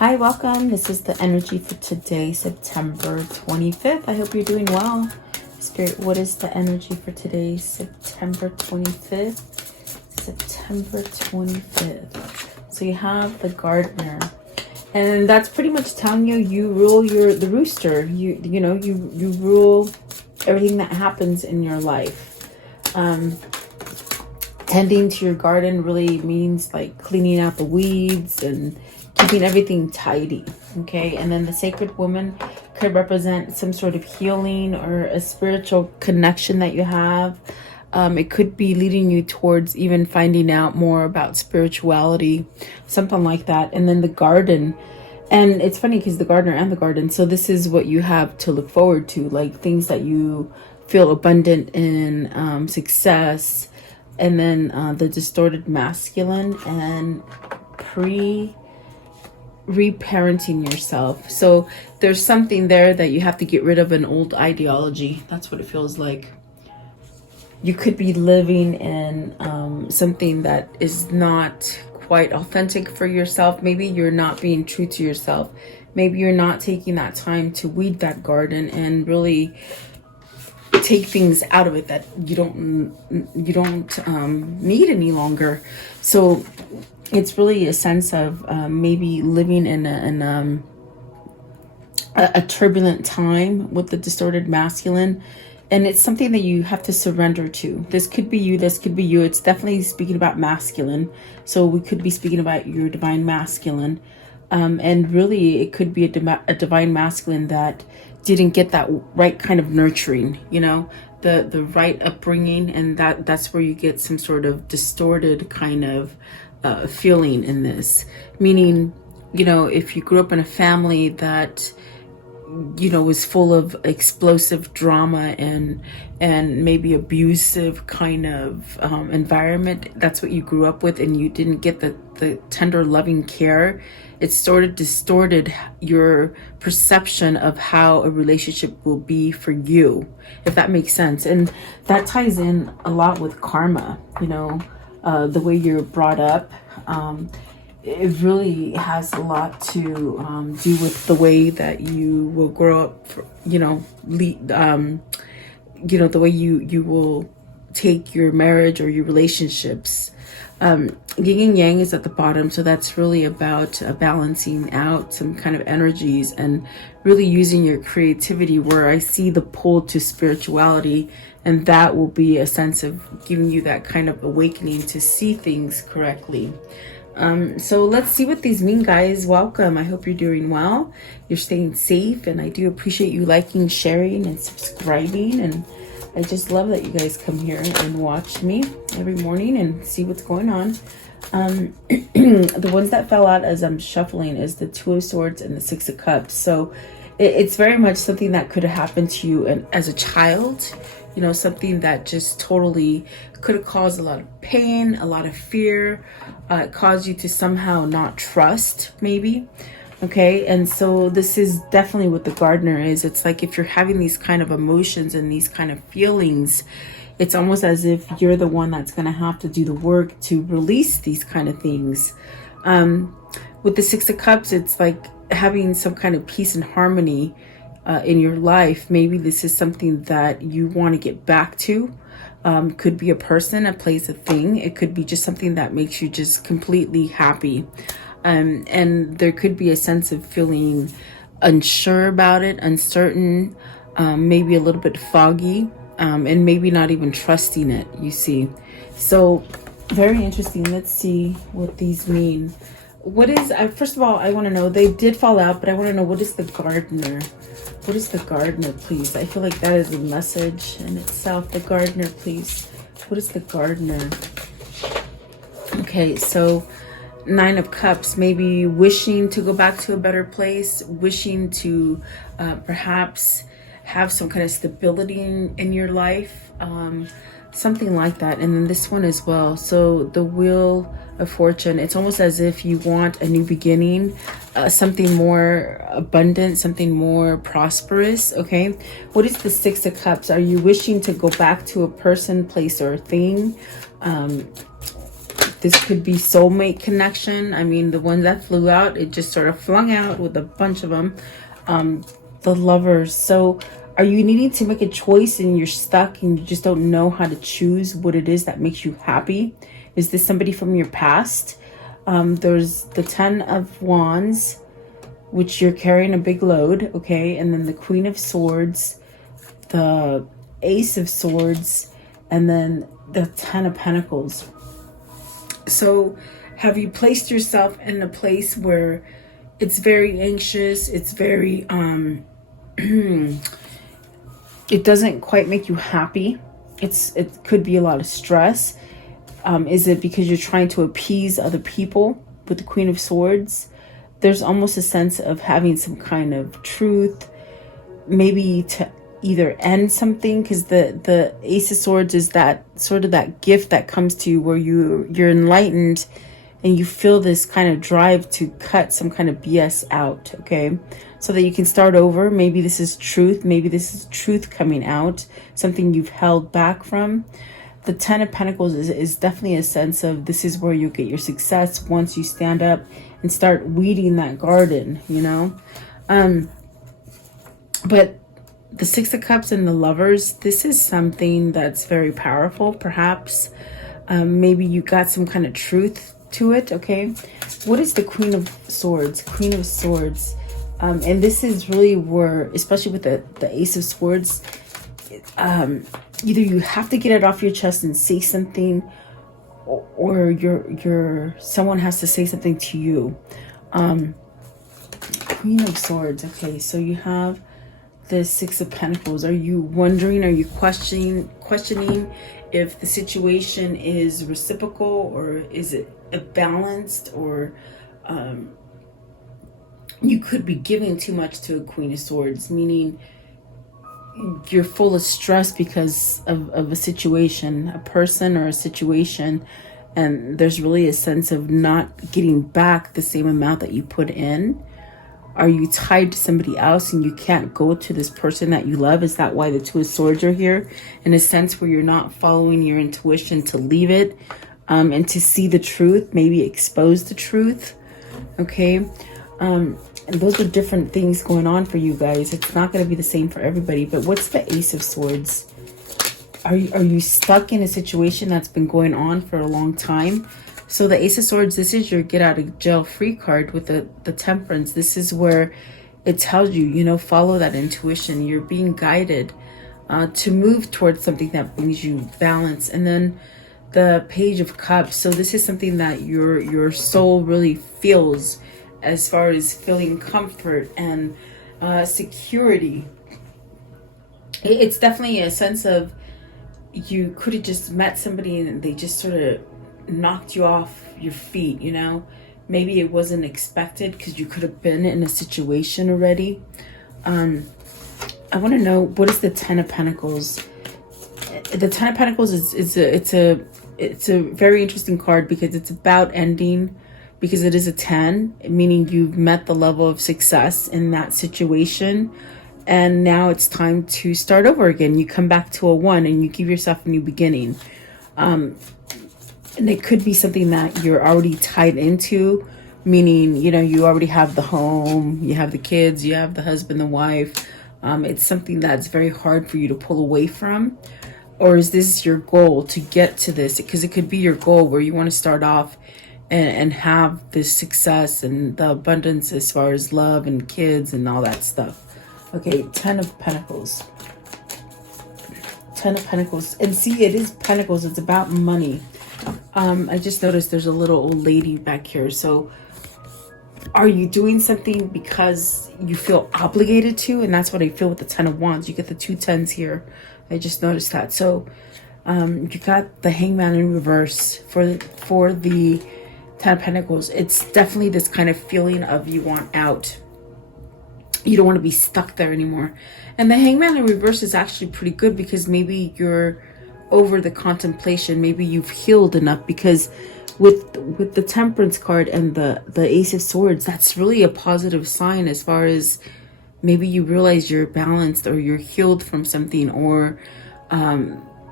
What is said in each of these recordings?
Hi, welcome. This is the energy for today, September 25th. I hope you're doing well. Spirit, what is the energy for today, September 25th? September 25th. So you have the gardener. And that's pretty much telling you you rule the rooster. You rule everything that happens in your life. Tending to your garden really means like cleaning out the weeds and keeping everything tidy. Okay, and then the sacred woman could represent some sort of healing or a spiritual connection that you have. It could be leading you towards even finding out more about spirituality, something like that. And then the garden, and it's funny because the gardener and the garden, so this is what you have to look forward to, like things that you feel abundant in, success, and then the distorted masculine and reparenting yourself. So there's something there that you have to get rid of, an old ideology. That's what it feels like. You could be living in something that is not quite authentic for yourself. Maybe you're not being true to yourself. Maybe you're not taking that time to weed that garden and really take things out of it that you don't need any longer. So it's really a sense of maybe living in a turbulent time with the distorted masculine. And it's something that you have to surrender to. This could be you, this could be you. It's definitely speaking about masculine. So we could be speaking about your divine masculine. And really, it could be a divine masculine that didn't get that right kind of nurturing, the right upbringing. And that's where you get some sort of distorted kind of feeling in this. Meaning, if you grew up in a family that was full of explosive drama and maybe abusive kind of environment, that's what you grew up with, and you didn't get the tender loving care. It sort of distorted your perception of how a relationship will be for you, if that makes sense. And that ties in a lot with karma, the way you're brought up. It really has a lot to do with the way that you will grow up, the way you will take your marriage or your relationships. Yin and yang is at the bottom, so that's really about balancing out some kind of energies and really using your creativity, where I see the pull to spirituality, and that will be a sense of giving you that kind of awakening to see things correctly. So let's see what these mean, guys. Welcome. I hope you're doing well. You're staying safe, and I do appreciate you liking, sharing, and subscribing. And I just love that you guys come here and watch me every morning and see what's going on. The ones that fell out as I'm shuffling is the Two of Swords and the Six of Cups. So it's very much something that could have happened to you as a child. Something that just totally could have caused a lot of pain, a lot of fear, caused you to somehow not trust, maybe. Okay, and so this is definitely what the gardener is. It's like if you're having these kind of emotions and these kind of feelings, it's almost as if you're the one that's going to have to do the work to release these kind of things. With the Six of Cups, it's like having some kind of peace and harmony in your life. Maybe this is something that you want to get back to. Could be a person, a place, a thing. It could be just something that makes you just completely happy. And there could be a sense of feeling unsure about it, uncertain, maybe a little bit foggy, and maybe not even trusting it, you see. So very interesting. Let's see what these mean. What is, first of all, I want to know, they did fall out, but I want to know, what is the gardener? What is the gardener, please? I feel like that is a message in itself. The gardener, please. What is the gardener? Okay, so Nine of Cups, maybe wishing to go back to a better place, wishing to perhaps have some kind of stability in your life, something like that. And then this one as well. So the Wheel of Fortune, it's almost as if you want a new beginning, something more abundant, something more prosperous. Okay, what is the Six of Cups? Are you wishing to go back to a person, place, or thing? This could be soulmate connection. I mean, the one that flew out, it just sort of flung out with a bunch of them. The Lovers. So are you needing to make a choice and you're stuck and you just don't know how to choose what it is that makes you happy? Is this somebody from your past? There's the 10 of Wands, which you're carrying a big load, okay? And then the Queen of Swords, the Ace of Swords, and then the 10 of Pentacles. So have you placed yourself in a place where it's very anxious, it's very, it doesn't quite make you happy? It could be a lot of stress. Is it because you're trying to appease other people with the Queen of Swords? There's almost a sense of having some kind of truth, maybe to either end something, because the Ace of Swords is that sort of that gift that comes to you where you're enlightened and you feel this kind of drive to cut some kind of BS out, okay? So that you can start over. Maybe this is truth. Maybe this is truth coming out, something you've held back from. The 10 of Pentacles is definitely a sense of this is where you get your success once you stand up and start weeding that garden, you know? But the 6 of Cups and the Lovers, this is something that's very powerful, perhaps. Maybe you got some kind of truth to it, okay? What is the Queen of Swords? Queen of Swords. And this is really where, especially with the Ace of Swords, either you have to get it off your chest and say something, or someone has to say something to you. Queen of Swords. Okay, so you have the 6 of Pentacles. Are you wondering, are you questioning if the situation is reciprocal, or is it balanced, or you could be giving too much to a Queen of Swords, meaning you're full of stress because of a situation, a person or a situation, and there's really a sense of not getting back the same amount that you put in. Are you tied to somebody else and you can't go to this person that you love? Is that why the 2 of Swords are here? In a sense where you're not following your intuition to leave it, and to see the truth, maybe expose the truth, okay? And those are different things going on for you guys. It's not going to be the same for everybody. But what's the Ace of Swords? Are you stuck in a situation that's been going on for a long time? So the Ace of Swords, this is your get out of jail free card with the Temperance. This is where it tells you, you know, follow that intuition. You're being guided to move towards something that brings you balance. And then the Page of Cups. So this is something that your soul really feels, as far as feeling comfort and security. It's definitely a sense of you could have just met somebody and they just sort of knocked you off your feet, you know? Maybe it wasn't expected because you could have been in a situation already. I want to know, what is the 10 of Pentacles? The 10 of Pentacles it's a very interesting card because it's about ending, because it is a 10, meaning you've met the level of success in that situation. And now it's time to start over again. You come back to a 1 and you give yourself a new beginning. And it could be something that you're already tied into, meaning, you know, you already have the home, you have the kids, you have the husband, the wife. It's something that's very hard for you to pull away from. Or is this your goal to get to this? Because it could be your goal where you want to start off and have this success and the abundance as far as love and kids and all that stuff. Okay, 10 of Pentacles. 10 of Pentacles. And see, it is Pentacles. It's about money. I just noticed there's a little old lady back here. So are you doing something because you feel obligated to? And that's what I feel with the 10 of Wands. You get the 2 10s here. I just noticed that. So you got the Hangman in reverse for the 10 of Pentacles. It's definitely this kind of feeling of you want out. You don't want to be stuck there anymore. And the Hangman in reverse is actually pretty good because maybe you're over the contemplation. Maybe you've healed enough, because with the Temperance card and the Ace of Swords, that's really a positive sign as far as maybe you realize you're balanced or you're healed from something, or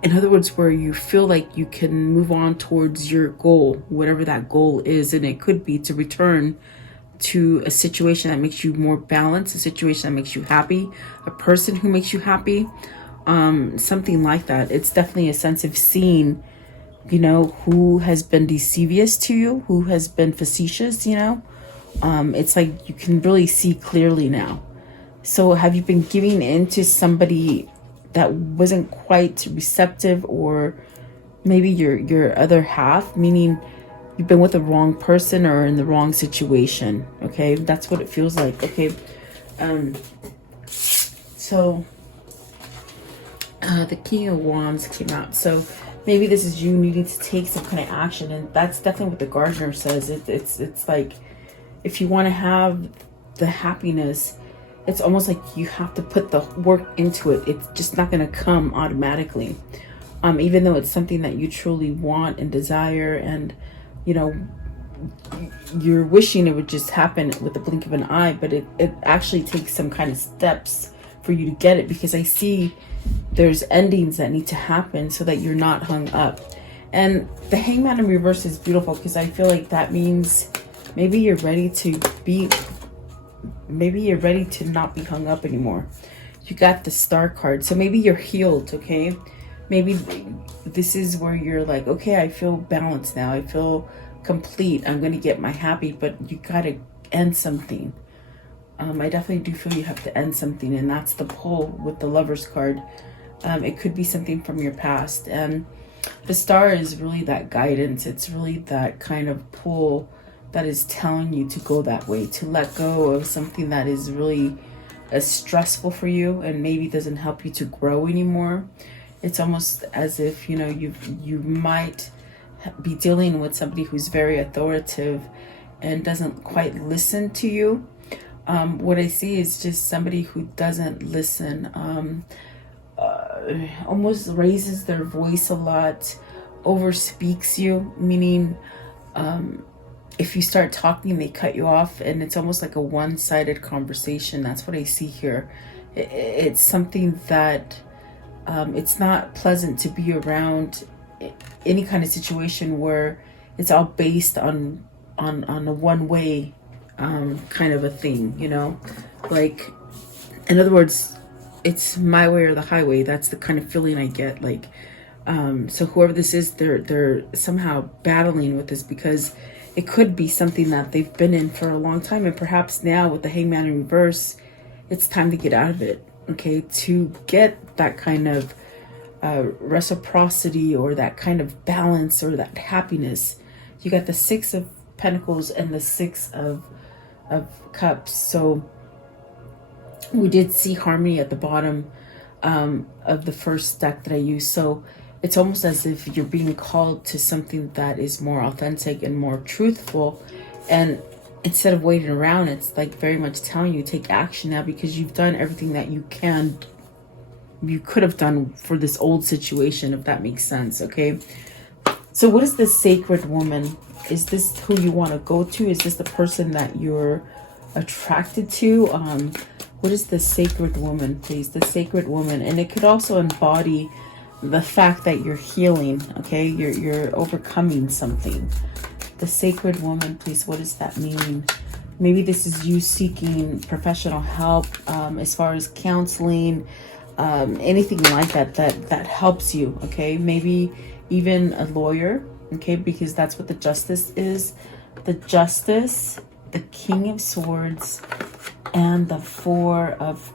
in other words, where you feel like you can move on towards your goal, whatever that goal is. And it could be to return to a situation that makes you more balanced, a situation that makes you happy, a person who makes you happy, something like that. It's definitely a sense of seeing, you know, who has been deceivious to you, who has been facetious, you know. It's like you can really see clearly now. So have you been giving in to somebody that wasn't quite receptive, or maybe your other half, meaning you've been with the wrong person or in the wrong situation? Okay, that's what it feels like. Okay, so the King of Wands came out. So maybe this is you needing to take some kind of action, and that's definitely what the Gardener says. It's like, if you want to have the happiness, it's almost like you have to put the work into it. It's just not going to come automatically. Even though it's something that you truly want and desire, and, you know, you're wishing it would just happen with the blink of an eye, but it actually takes some kind of steps for you to get it, because I see there's endings that need to happen so that you're not hung up. And the Hangman in reverse is beautiful, because I feel like that means maybe you're ready to not be hung up anymore. You got the Star card, so maybe you're healed. Okay, maybe this is where you're like, okay, I feel balanced now, I feel complete, I'm gonna get my happy. But you gotta end something. I definitely do feel you have to end something, and that's the pull with the Lover's card. It could be something from your past, and the Star is really that guidance. It's really that kind of pull that is telling you to go that way, to let go of something that is really stressful for you and maybe doesn't help you to grow anymore. It's almost as if, you know, you might be dealing with somebody who's very authoritative and doesn't quite listen to you. What I see is just somebody who doesn't listen, almost raises their voice a lot, overspeaks you, meaning if you start talking, they cut you off, and it's almost like a one-sided conversation. That's what I see here. It's something that it's not pleasant to be around any kind of situation where it's all based on a one-way kind of a thing, you know? Like, in other words, it's my way or the highway. That's the kind of feeling I get. Like, so whoever this is, they're somehow battling with this, because it could be something that they've been in for a long time, and perhaps now with the Hangman in reverse, it's time to get out of it. Okay, to get that kind of reciprocity, or that kind of balance, or that happiness. You got the Six of Pentacles and the Six of Cups. So we did see harmony at the bottom of the first deck that I used. So it's almost as if you're being called to something that is more authentic and more truthful. And instead of waiting around, it's like very much telling you, take action now, because you've done everything that you could have done for this old situation, if that makes sense. Okay, so what is this Sacred Woman? Is this who you want to go to? Is this the person that you're attracted to? What is the Sacred Woman, please? The Sacred Woman. And it could also embody the fact that you're healing. Okay, you're overcoming something. The Sacred Woman, please. What does that mean? Maybe this is you seeking professional help, as far as counseling, anything like that helps you. Okay, maybe even a lawyer. Okay, because that's what the Justice is. The Justice, the King of Swords, and the Four of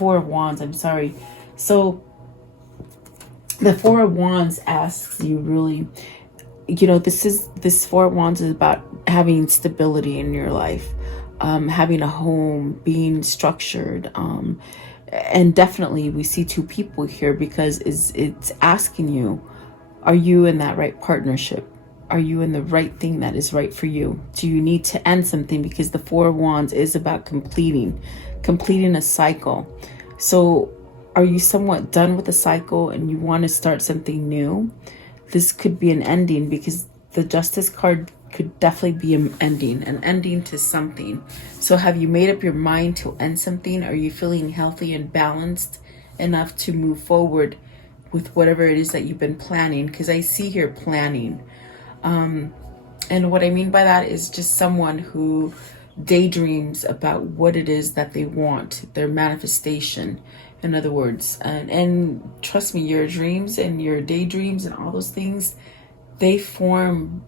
Wands. I'm sorry. So the Four of Wands asks you, really, you know, this Four of Wands is about having stability in your life, having a home, being structured, and definitely we see two people here, because it's asking you, are you in that right partnership? Are you in the right thing that is right for you? Do you need to end something? Because the Four of Wands is about completing a cycle. So are you somewhat done with the cycle and you want to start something new? This could be an ending, because the Justice card could definitely be an ending to something. So have you made up your mind to end something? Are you feeling healthy and balanced enough to move forward with whatever it is that you've been planning, because I see here planning. And what I mean by that is just someone who daydreams about what it is that they want, their manifestation, in other words. And trust me, your dreams and your daydreams and all those things, they form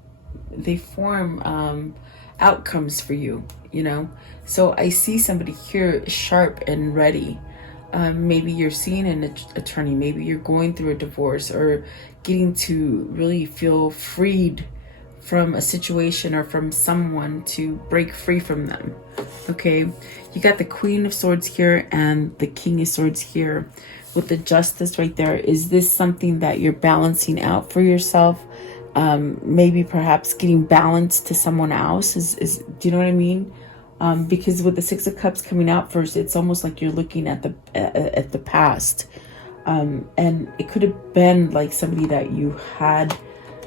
outcomes for you, you know. So I see somebody here sharp and ready. Maybe you're seeing an attorney, maybe you're going through a divorce, or getting to really feel freed from a situation or from someone, to break free from them. Okay, you got the Queen of Swords here and the King of Swords here with the Justice right there. Is this something that you're balancing out for yourself? Maybe perhaps getting balanced to someone else is do you know what I mean? Because with the Six of Cups coming out first, it's almost like you're looking at the past, and it could have been like somebody that you had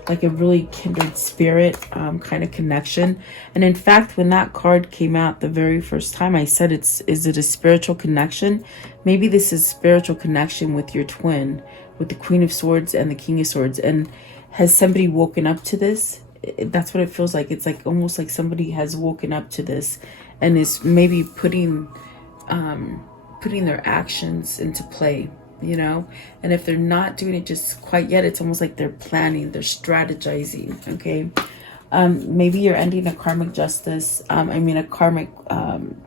like a really kindred spirit kind of connection. And in fact, when that card came out the very first time, I said, is it a spiritual connection? Maybe this is spiritual connection with your twin, with the Queen of Swords and the King of Swords. And has somebody woken up to this? That's what it feels like. It's like almost like somebody has woken up to this and is maybe putting their actions into play, you know. And if they're not doing it just quite yet, it's almost like they're planning, they're strategizing. Okay, maybe you're ending a karmic justice, a karmic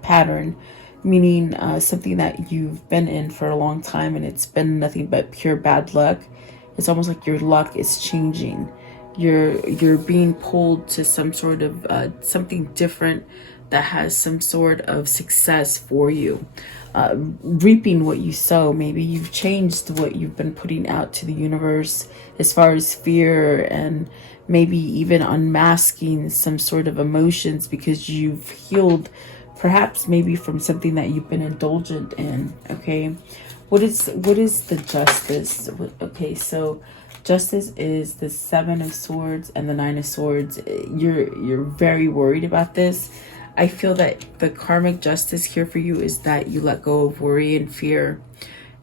pattern, meaning something that you've been in for a long time and it's been nothing but pure bad luck. It's almost like your luck is changing. You're being pulled to some sort of something different that has some sort of success for you. Reaping what you sow. Maybe you've changed what you've been putting out to the universe as far as fear, and maybe even unmasking some sort of emotions because you've healed perhaps maybe from something that you've been indulgent in. Okay, what is the Justice? Okay, so Justice is the Seven of Swords and the Nine of Swords. You're very worried about this. I feel that the karmic justice here for you is that you let go of worry and fear,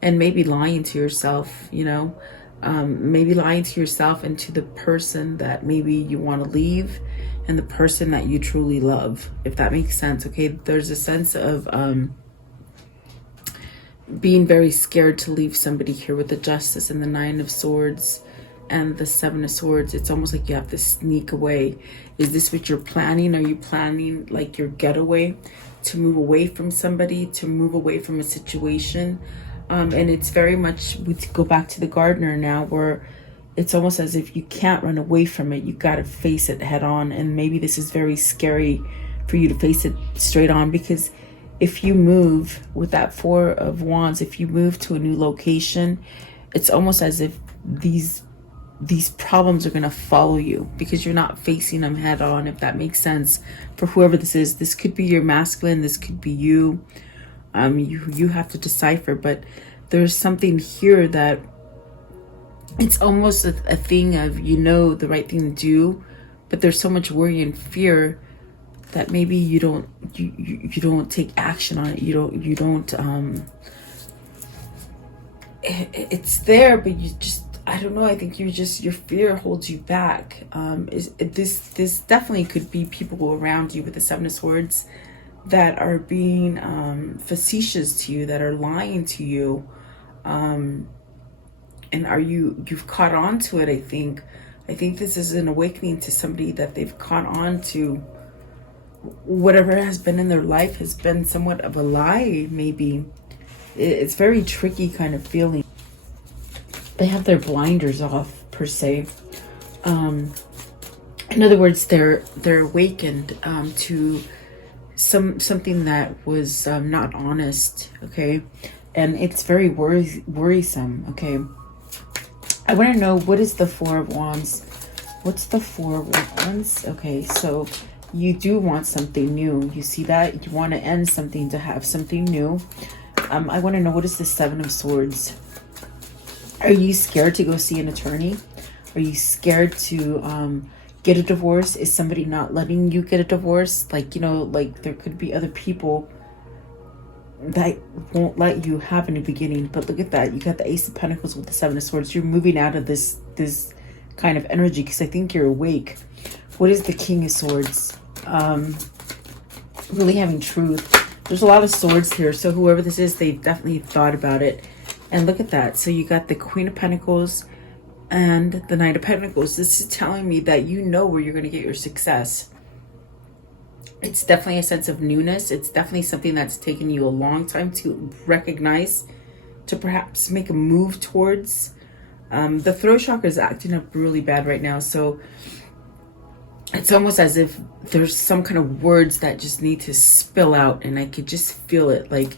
and maybe lying to yourself, you know, maybe lying to yourself and to the person that maybe you want to leave, and the person that you truly love, if that makes sense. Okay, there's a sense of being very scared to leave somebody here with the Justice and the Nine of Swords and the Seven of Swords. It's almost like you have to sneak away. Is this what you're planning? Are you planning like your getaway, to move away from somebody, to move away from a situation? And it's very much, we go back to the gardener now, where it's almost as if you can't run away from it. You got to face it head on. And maybe this is very scary for you to face it straight on, because if you move with that Four of Wands, if you move to a new location, it's almost as if these problems are going to follow you because you're not facing them head on, if that makes sense. For whoever this is, this could be your masculine, this could be you. You have to decipher, but there's something here that it's almost a thing of, you know, the right thing to do, but there's so much worry and fear that maybe you don't take action on it. You don't it's there, but you just, I don't know, I think your fear holds you back. This definitely could be people around you with the Seven of Swords that are being facetious to you, that are lying to you, and you've caught on to it. I think this is an awakening to somebody, that they've caught on to whatever has been in their life has been somewhat of a lie. Maybe it's very tricky kind of feeling. They have their blinders off, per se. In other words, they're awakened to something that was not honest. Okay, and it's very worrisome. Okay, I want to know, what is the Four of Wands? What's the Four of Wands? Okay, so you do want something new. You see that? You want to end something to have something new. I want to know, what is the Seven of Swords? Are you scared to go see an attorney? Are you scared to get a divorce? Is somebody not letting you get a divorce? Like, you know, like there could be other people that won't let you have a new beginning. But look at that. You got the Ace of Pentacles with the Seven of Swords. You're moving out of this kind of energy because I think you're awake. What is the King of Swords? Really having truth. There's a lot of swords here. So whoever this is, they've definitely thought about it. And look at that. So you got the Queen of Pentacles and the Knight of Pentacles. This is telling me that you know where you're going to get your success. It's definitely a sense of newness. It's definitely something that's taken you a long time to recognize, to perhaps make a move towards. The throat chakra is acting up really bad right now. So it's almost as if there's some kind of words that just need to spill out, and I could just feel it, like,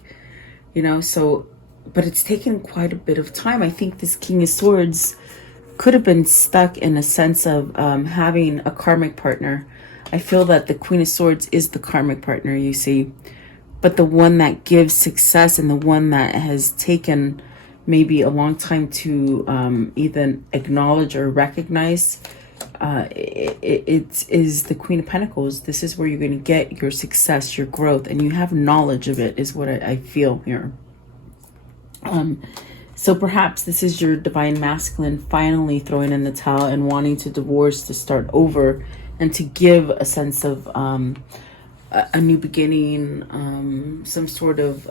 you know. So, but it's taken quite a bit of time. I think this King of Swords could have been stuck in a sense of having a karmic partner. I feel that the Queen of Swords is the karmic partner, you see, but the one that gives success and the one that has taken maybe a long time to either acknowledge or recognize, it is the Queen of Pentacles. This is where you're going to get your success, your growth, and you have knowledge of it, is what I feel here. So perhaps this is your divine masculine finally throwing in the towel and wanting to divorce, to start over, and to give a sense of a new beginning, some sort of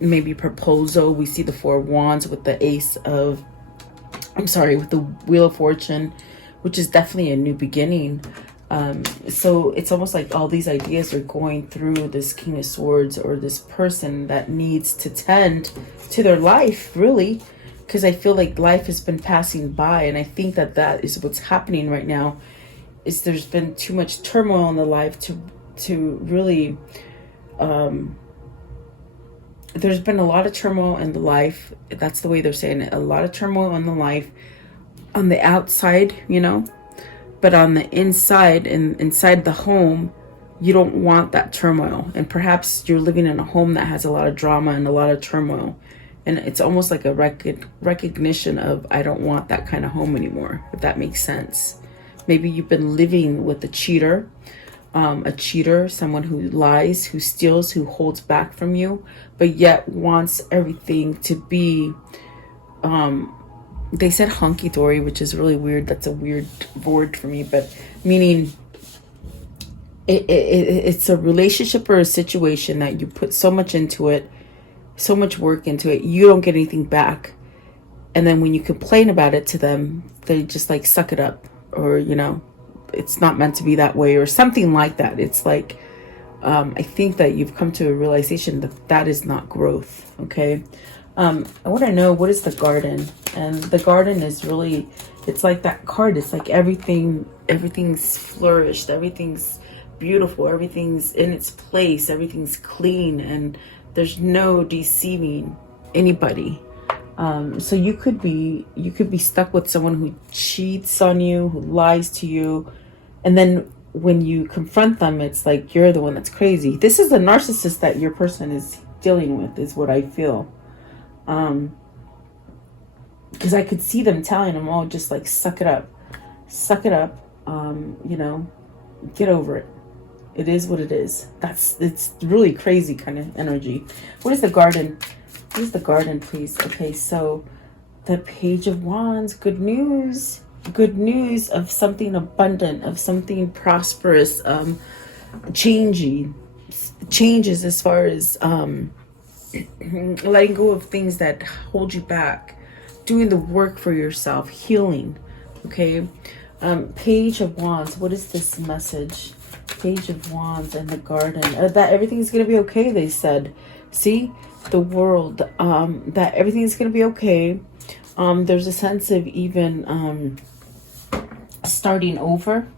maybe proposal. We see the Four of Wands with the with the Wheel of Fortune, which is definitely a new beginning. So it's almost like all these ideas are going through this King of Swords, or this person that needs to tend to their life, really, because I feel like life has been passing by, and I think that that is what's happening right now. Is there's been too much turmoil in the life to really there's been a lot of turmoil in the life. That's the way they're saying it. A lot of turmoil in the life on the outside, you know, but on the inside and inside the home, you don't want that turmoil. And perhaps you're living in a home that has a lot of drama and a lot of turmoil, and it's almost like a recognition of, I don't want that kind of home anymore, if that makes sense. Maybe you've been living with a cheater, someone who lies, who steals, who holds back from you, but yet wants everything to be, they said hunky-dory, which is really weird. That's a weird word for me, but meaning it's a relationship or a situation that you put so much into it, so much work into it, you don't get anything back. And then when you complain about it to them, they just like suck it up, or, you know, it's not meant to be that way, or something like that. It's like, I think that you've come to a realization that that is not growth. Okay. I want to know, what is the Garden? And the Garden is really, it's like that card. It's like everything's flourished. Everything's beautiful. Everything's in its place. Everything's clean, and there's no deceiving anybody. So you could be stuck with someone who cheats on you, who lies to you, and then when you confront them, it's like you're the one that's crazy. This is the narcissist that your person is dealing with, is what I feel. Because I could see them telling them, oh, just like suck it up, you know, get over it. It is what it is. It's really crazy kind of energy. What is the Garden? What is the Garden, please? Okay, so the Page of Wands, good news of something abundant, of something prosperous, changes as far as letting go of things that hold you back, doing the work for yourself, healing. Okay, Page of Wands, what is this message? Page of Wands and the Garden, that everything's gonna be okay, they said. See, the World, that everything's gonna be okay. There's a sense of even starting over,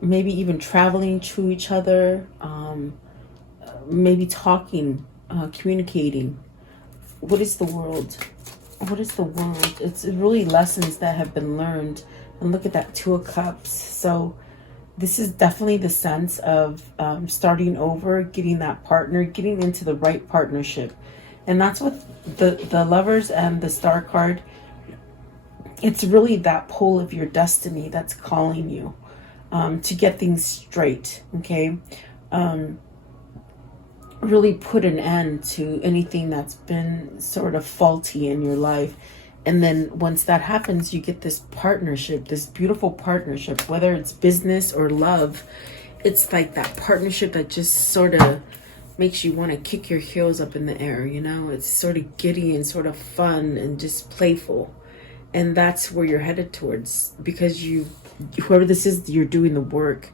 maybe even traveling to each other, maybe talking, communicating. What is the World? What is the World? It's really lessons that have been learned. And look at that Two of Cups. So this is definitely the sense of starting over, getting that partner, getting into the right partnership. And that's what the Lovers and the Star card, it's really that pull of your destiny that's calling you to get things straight. Okay, really put an end to anything that's been sort of faulty in your life. And then once that happens, you get this partnership, this beautiful partnership, whether it's business or love. It's like that partnership that just sort of makes you want to kick your heels up in the air, you know? It's sort of giddy and sort of fun and just playful. And that's where you're headed towards, because whoever this is, you're doing the work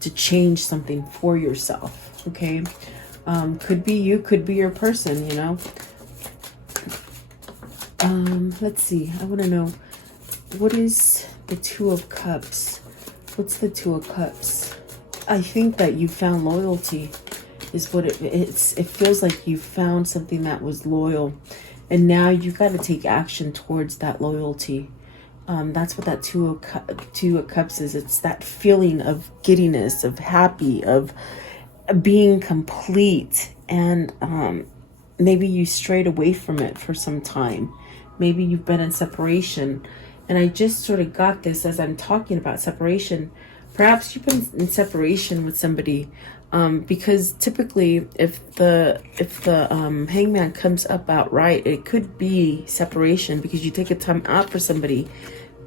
to change something for yourself, okay? Could be you, could be your person, you know? Let's see. I want to know, what is the Two of Cups? What's the Two of Cups? I think that you found loyalty is what it feels like. You found something that was loyal, and now you got to take action towards that loyalty. That's what that Two of Cups is. It's that feeling of giddiness, of happy, of being complete. And maybe you strayed away from it for some time. Maybe you've been in separation. And I just sort of got this as I'm talking about separation. Perhaps you've been in separation with somebody, because typically if the hangman comes up outright, it could be separation because you take a time out for somebody.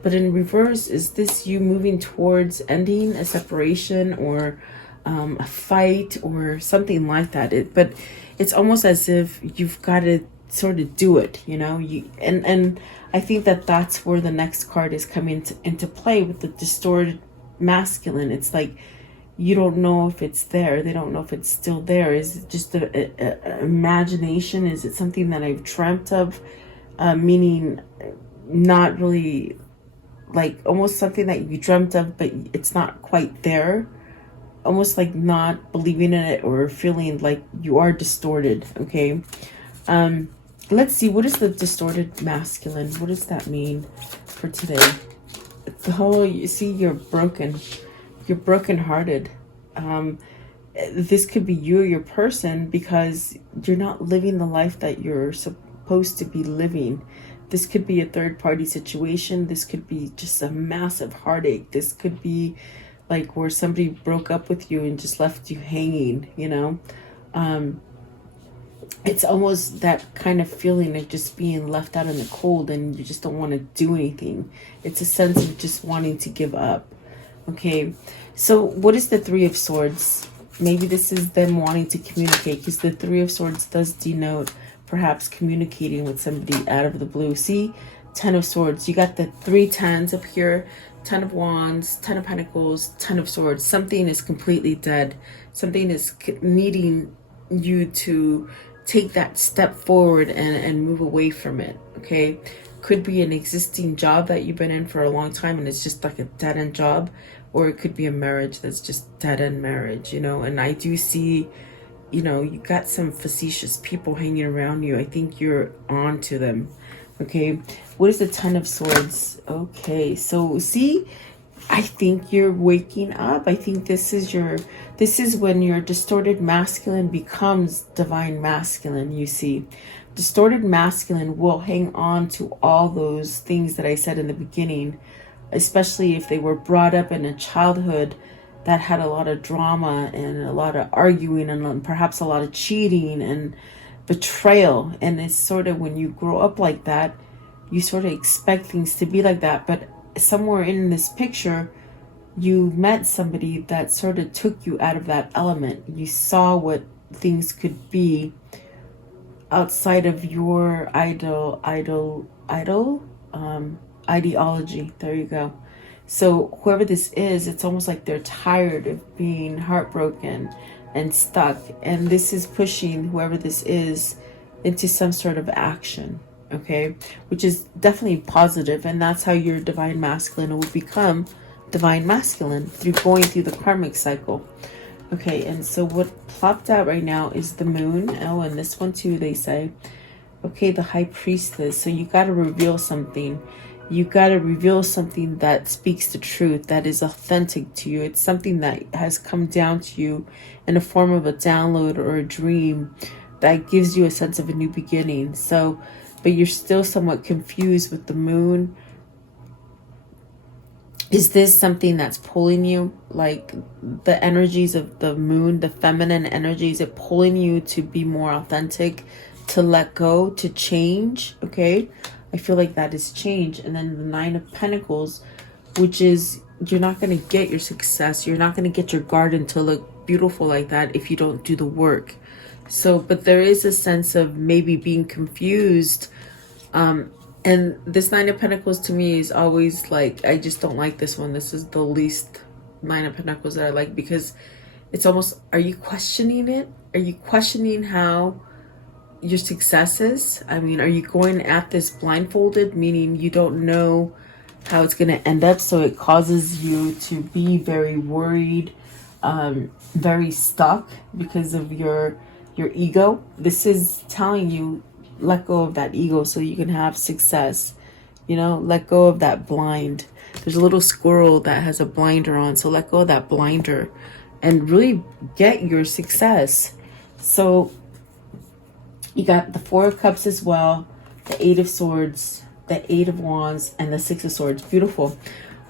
But in reverse, is this you moving towards ending a separation or a fight or something like that? But it's almost as if you've got to sort of do it, you know. And I think that that's where the next card is coming into play with the distorted masculine. It's like you don't know if it's there. They don't know if it's still there. Is it just a imagination? Is it something that I've dreamt of? Meaning not really, like almost something that you dreamt of, but it's not quite there. Almost like not believing in it or feeling like you are distorted, okay? Let's see, what is the distorted masculine? What does that mean for today? Oh, you see, you're broken. You're brokenhearted. This could be you or your person because you're not living the life that you're supposed to be living. This could be a third-party situation. This could be just a massive heartache. This could be like where somebody broke up with you and just left you hanging, you know? It's almost that kind of feeling of just being left out in the cold and you just don't want to do anything. It's a sense of just wanting to give up. Okay, so what is the Three of Swords? Maybe this is them wanting to communicate, because the Three of Swords does denote perhaps communicating with somebody out of the blue. See, Ten of Swords. You got the 3 tens up here. 10 of Wands, 10 of Pentacles, 10 of Swords. Something is completely dead. Something is needing you to take that step forward and move away from it, okay? Could be an existing job that you've been in for a long time and it's just like a dead-end job, or it could be a marriage that's just dead-end marriage, you know? And I do see, you know, you got some facetious people hanging around you. I think you're on to them, okay? What is the Ten of Swords? Okay, so see, I think you're waking up. I think this is when your distorted masculine becomes divine masculine, you see. Distorted masculine will hang on to all those things that I said in the beginning, especially if they were brought up in a childhood that had a lot of drama and a lot of arguing and perhaps a lot of cheating and betrayal. And it's sort of when you grow up like that, you sort of expect things to be like that. But somewhere in this picture, you met somebody that sort of took you out of that element. You saw what things could be outside of your ideology. There you go. So whoever this is, it's almost like they're tired of being heartbroken and stuck. And this is pushing whoever this is into some sort of action. Okay, which is definitely positive, and that's how your divine masculine will become divine masculine, through going through the karmic cycle. Okay, and so what plopped out right now is the moon. Oh, and this one too, they say. Okay, the high priestess. So you got to reveal something. You got to reveal something that speaks the truth, that is authentic to you. It's something that has come down to you in the form of a download or a dream that gives you a sense of a new beginning. So, but you're still somewhat confused with the moon. Is this something that's pulling you? Like the energies of the moon, the feminine energies, it pulling you to be more authentic, to let go, to change? Okay, I feel like that is change. And then the Nine of Pentacles, which is you're not going to get your success. You're not going to get your garden to look beautiful like that if you don't do the work. So, but there is a sense of maybe being confused. And this Nine of Pentacles to me is always like, I just don't like this one. This is the least Nine of Pentacles that I like, because it's almost, are you questioning it? Are you questioning how your success is? I mean, are you going at this blindfolded, meaning you don't know how it's going to end up? So it causes you to be very worried, very stuck because of your ego. This is telling you, let go of that ego so you can have success. You know, let go of that blind. There's a little squirrel that has a blinder on, so let go of that blinder and really get your success. So you got the Four of Cups as well, the Eight of Swords, the Eight of Wands, and the Six of Swords. Beautiful.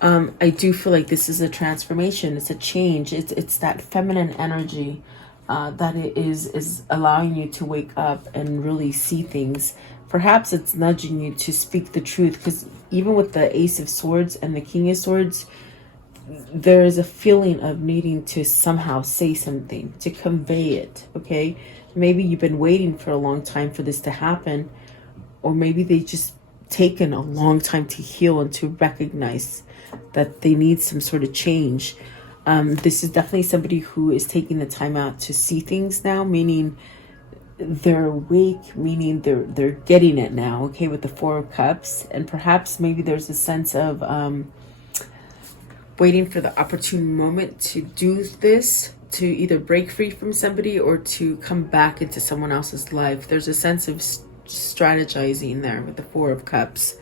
I do feel like this is a transformation. It's a change. It's that feminine energy that it is allowing you to wake up and really see things. Perhaps it's nudging you to speak the truth, because even with the Ace of Swords and the King of Swords, there is a feeling of needing to somehow say something, to convey it, okay? Maybe you've been waiting for a long time for this to happen, or maybe they just taken a long time to heal and to recognize that they need some sort of change. This is definitely somebody who is taking the time out to see things now, meaning they're awake, meaning they're getting it now, okay, with the Four of Cups. And perhaps maybe there's a sense of waiting for the opportune moment to do this, to either break free from somebody or to come back into someone else's life. There's a sense of strategizing there with the Four of Cups.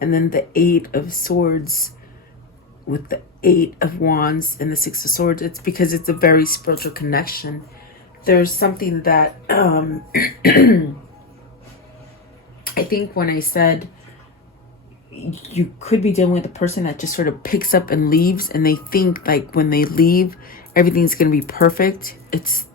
And then the Eight of Swords with the Eight of Wands and the Six of Swords. It's because it's a very spiritual connection. There's something that I think when I said you could be dealing with a person that just sort of picks up and leaves, and they think like when they leave everything's going to be perfect.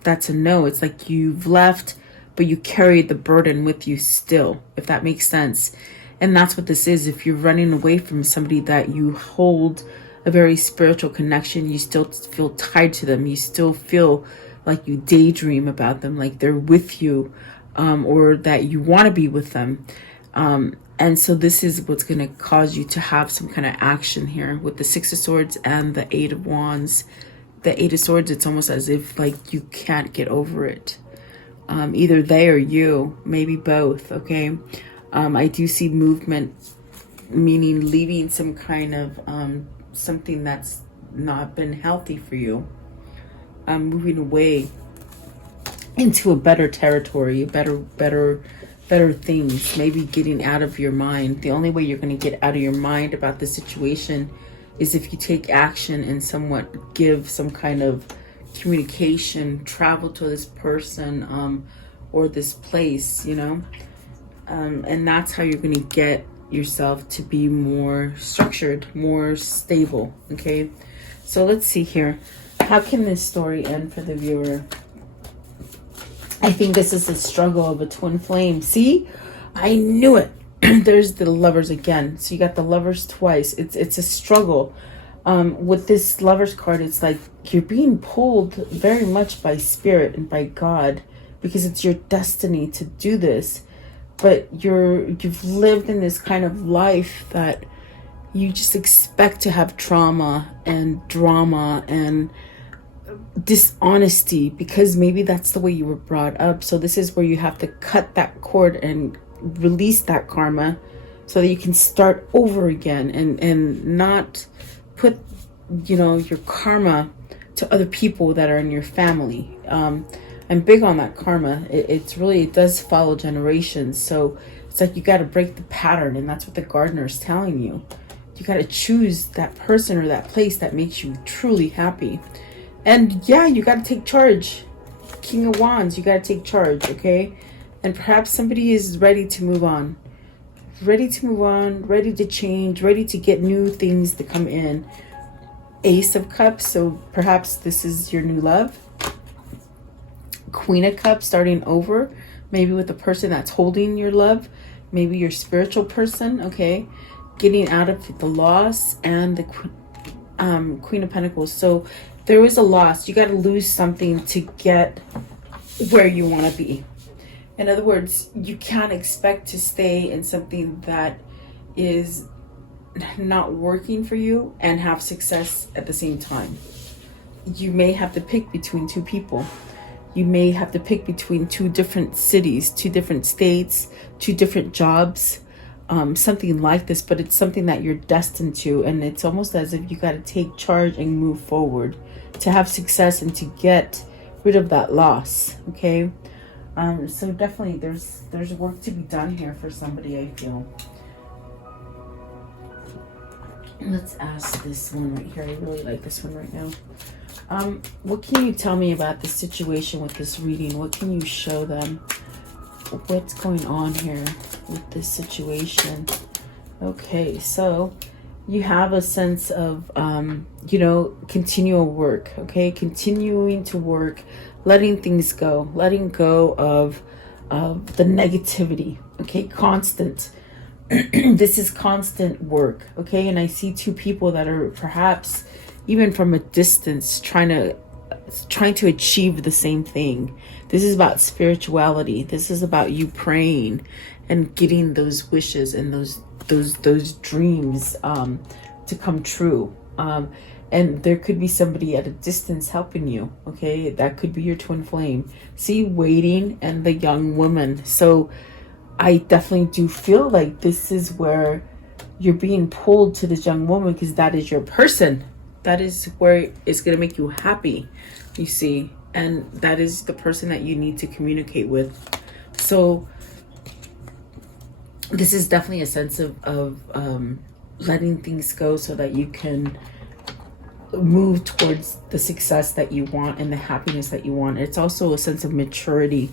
That's a no. It's like you've left, but you carry the burden with you still, if that makes sense. And that's what this is. If you're running away from somebody that you hold a very spiritual connection, you still feel tied to them. You still feel like you daydream about them, like they're with you, or that you want to be with them. And so this is what's going to cause you to have some kind of action here with the Six of Swords and the Eight of Wands. The Eight of Swords, it's almost as if like you can't get over it. Either they or you, maybe both, okay? I do see movement, meaning leaving some kind of something that's not been healthy for you. Moving away into a better territory, better things, maybe getting out of your mind. The only way you're going to get out of your mind about the situation is if you take action and somewhat give some kind of communication, travel to this person or this place, you know. And that's how you're going to get yourself to be more structured, more stable, okay? So let's see here. How can this story end for the viewer? I think this is a struggle of a twin flame. See? I knew it. There's the Lovers again. So you got the Lovers twice. It's a struggle. With this Lovers card, it's like you're being pulled very much by Spirit and by God, because it's your destiny to do this. But you've lived in this kind of life that you just expect to have trauma and drama and dishonesty, because maybe that's the way you were brought up. So this is where you have to cut that cord and release that karma so that you can start over again and not put, you know, your karma to other people that are in your family. I'm big on that karma. It does follow generations. So it's like you got to break the pattern, and that's what the gardener is telling you. You got to choose that person or that place that makes you truly happy. And yeah, you got to take charge. King of Wands, you got to take charge, okay? And perhaps somebody is ready to move on. Ready to move on, ready to change, ready to get new things to come in. Ace of Cups, so perhaps this is your new love. Queen of Cups, starting over, maybe with the person that's holding your love, maybe your spiritual person, okay? Getting out of the loss, and the Queen of Pentacles. So there was a loss. You got to lose something to get where you want to be. In other words, you can't expect to stay in something that is not working for you and have success at the same time. You may have to pick between two people. You may have to pick between two different cities, two different states, two different jobs, something like this, but it's something that you're destined to, and it's almost as if you got to take charge and move forward to have success and to get rid of that loss, okay? So definitely there's work to be done here for somebody, I feel. Let's ask this one right here. I really like this one right now. What can you tell me about the situation with this reading? What can you show them? What's going on here with this situation? Okay, so you have a sense of, you know, continual work, okay? Continuing to work, letting things go, letting go of the negativity, okay? Constant. This is constant work, okay? And I see two people that are perhaps even from a distance trying to achieve the same thing. This is about spirituality. This is about you praying and getting those wishes and those dreams to come true. And there could be somebody at a distance helping you, okay? That could be your twin flame. See, waiting and the young woman. So I definitely do feel like this is where you're being pulled to this young woman, because that is your person. That is where it's going to make you happy, you see. And that is the person that you need to communicate with. So this is definitely a sense of letting things go so that you can move towards the success that you want and the happiness that you want. It's also a sense of maturity.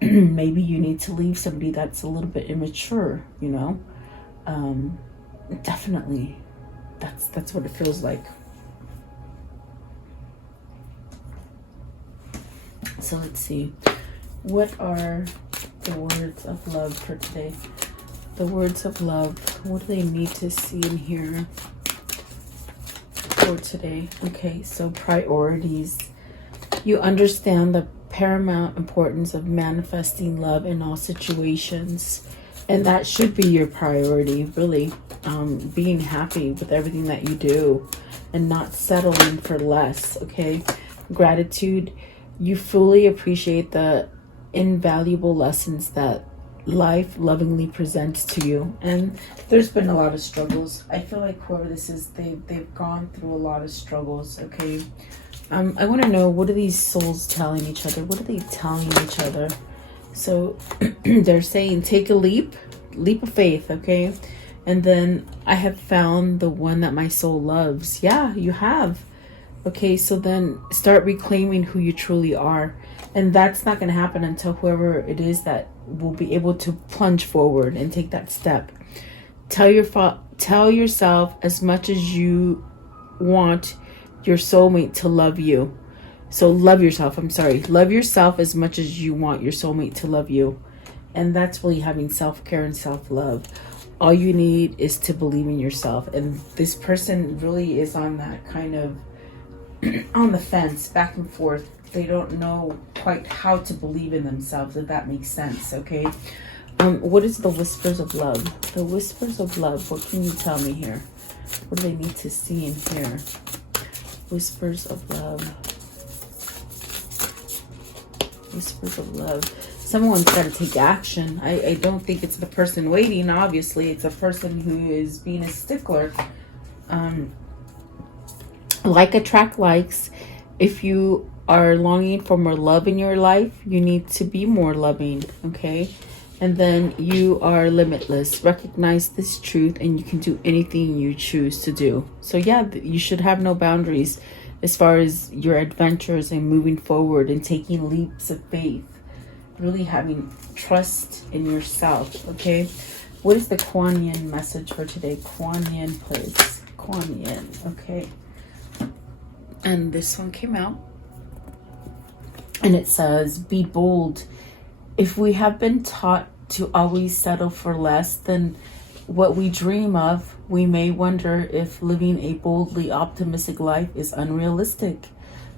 Maybe you need to leave somebody that's a little bit immature, you know. Definitely that's what it feels like. So let's see, what are the words of love for today? The words of love, what do they need to see and hear for today? Okay, so priorities. You understand the paramount importance of manifesting love in all situations, and that should be your priority, really. Being happy with everything that you do and not settling for less, okay? Gratitude. You fully appreciate the invaluable lessons that life lovingly presents to you. And there's been a lot of struggles. I feel like whoever this is, they've gone through a lot of struggles, okay? I want to know, what are these souls telling each other? What are they telling each other? So they're saying, take a leap of faith, okay? And then, I have found the one that my soul loves. Yeah, you have. Okay, so then start reclaiming who you truly are. And that's not going to happen until whoever it is that will be able to plunge forward and take that step. Tell yourself as much as you want your soulmate to love you. So love yourself. Love yourself as much as you want your soulmate to love you. And that's really having self-care and self-love. All you need is to believe in yourself. And this person really is on that kind of on the fence, back and forth. They don't know quite how to believe in themselves, if that makes sense, okay? What is the whispers of love? The whispers of love, what can you tell me here? What do they need to see and hear? Whispers of love. Whispers of love. Someone's got to take action. I don't think it's the person waiting, obviously. It's a person who is being a stickler. Like attract likes. If you are longing for more love in your life, you need to be more loving, okay? And then you are limitless. Recognize this truth and you can do anything you choose to do. So yeah, you should have no boundaries as far as your adventures and moving forward and taking leaps of faith. Really having trust in yourself, okay? What is the Kuan Yin message for today? Kuan Yin, please. Kuan Yin. Okay. And this one came out. And it says, be bold. If we have been taught to always settle for less than what we dream of, we may wonder if living a boldly optimistic life is unrealistic.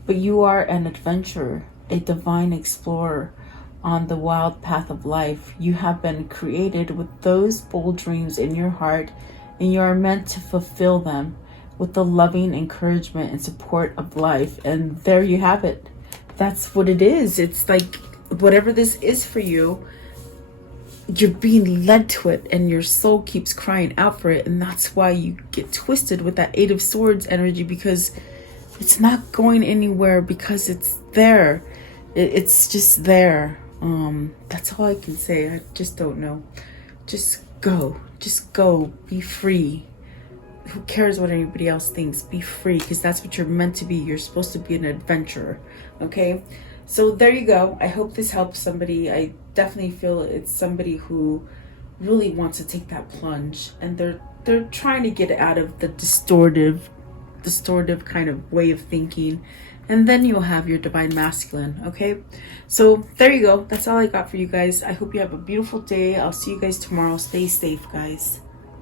But you are an adventurer, a divine explorer on the wild path of life. You have been created with those bold dreams in your heart, and you are meant to fulfill them with the loving encouragement and support of life. And there you have it. That's what it is. It's like, whatever this is for you, you're being led to it, and your soul keeps crying out for it. And that's why you get twisted with that Eight of Swords energy, because it's not going anywhere, because it's there. It's just there. That's all I can say. I just don't know. Just go. Be free. Who cares what anybody else thinks? Be free, because that's what you're meant to be. You're supposed to be an adventurer. Okay? So there you go. I hope this helps somebody. I definitely feel it's somebody who really wants to take that plunge, and they're trying to get out of the distortive kind of way of thinking, and then you'll have your divine masculine. Okay, so there you go. That's all I got for you guys. I hope you have a beautiful day. I'll see you guys tomorrow. Stay safe, guys.